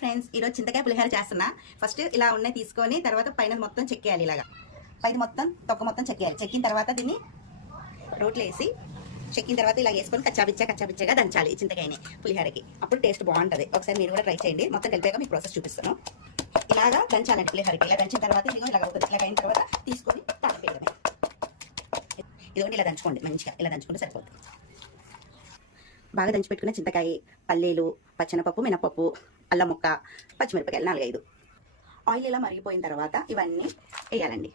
Friends, ఈరోజు చింతకాయ పులిహోర చేస్తున్నా. ఫస్ట్ ఇలా ఉన్నాయి తీసుకొని తర్వాత పైన మొత్తం చెక్కేయాలి. ఇలాగా పైన మొత్తం తొక్క మొత్తం చెక్కేయాలి. చెక్కిన తర్వాత దీన్ని రోట్లో వేసి చెక్కిన తర్వాత ఇలా వేసుకొని కచ్చాపిచ్చగా దంచాలి చింతకాయని పులిహోరకి. అప్పుడు టేస్ట్ బాగుంటుంది. ఒకసారి మీరు కూడా ట్రై చేయండి. మొత్తం కలిపాక మీకు ప్రాసెస్ చూపిస్తాను. ఇలాగా దంచాలండి పులిహోరకి. ఇలా దంచిన తర్వాత ఇదిగో ఇలా అవుతుంది. ఇలా అయిన తర్వాత తీసుకొని తాలిపేయడమే. ఇదిగోండి ఇలా దంచుకోండి. మంచిగా ఇలా దంచుకుంటే సరిపోతుంది. బాగా దంచి పెట్టుకున్న చింతకాయ, పల్లీలు, పచ్చెనపప్పు, మినపప్పు, అల్లం ముక్క, పచ్చిమిరపకాయలు 4-5. ఆయిల్ ఇలా మరిగిపోయిన తర్వాత ఇవన్నీ వేయాలండి.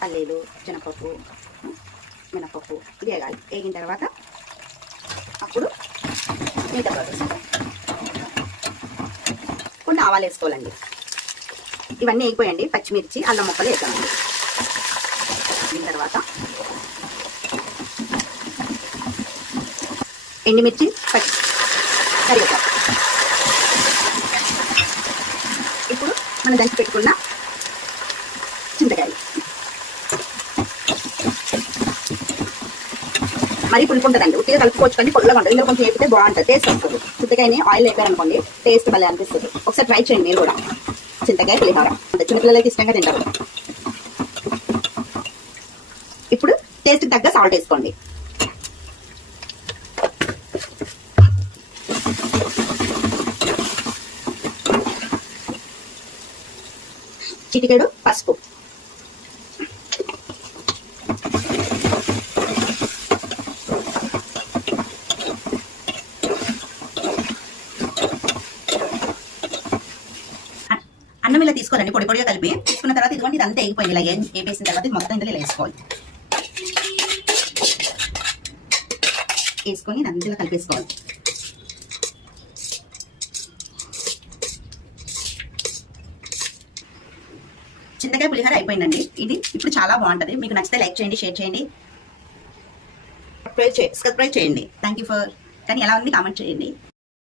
పల్లీలు, శనగపప్పు, మినపప్పు వేగాలి. వేగిన తర్వాత అప్పుడు మిగతా ప్రాసెస్ కొన్ని ఆవాలు వేసుకోవాలండి. ఇవన్నీ వేగిపోయండి. పచ్చిమిర్చి, అల్లం ముక్కలు వేసామండి. వేగిన తర్వాత ఎండుమిర్చి, కరివేపాకు. ఇప్పుడు మనం దంచి పెట్టుకున్న చింతకాయలు. మరి పులుపు ఉంటుందండి. ఉట్టిగా కలుపుకోవచ్చుకోండి. పొల్లగా ఉంటుంది. ఇందులో కొంచెం వేపితే బాగుంటుంది. టేస్ట్ వస్తుంది. చింతకాయని ఆయిల్ వేపారనుకోండి టేస్ట్ భలే అనిపిస్తుంది. ఒకసారి ట్రై చేయండి మీరు కూడా. చింతకాయ పులిహోర చిన్నపిల్లలకి ఇష్టంగా తింటారు. ఇప్పుడు టేస్ట్కి తగ్గ సాల్ట్ వేసుకోండి. చిటికెడు పసుపు. అన్నం ఇలా తీసుకోవాలండి. పొడి పొడిగా కలిపి తీసుకున్న తర్వాత ఇదిగోండి ఇదంతా వేగిపోయింది. ఇలా వేసిన తర్వాత మొత్తం ఇందులో వేసుకోవాలి. వేసుకొని ఇదంతా ఇలా కలిపేసుకోవాలి. చింతకాయ పులిహోర అయిపోయిందండి. ఇది ఇప్పుడు చాలా బాగుంటుంది. మీకు నచ్చితే లైక్ చేయండి, షేర్ చేయండి, సబ్స్క్రైబ్ చేయండి. Thank you for. కానీ ఎలా ఉంది కామెంట్ చేయండి.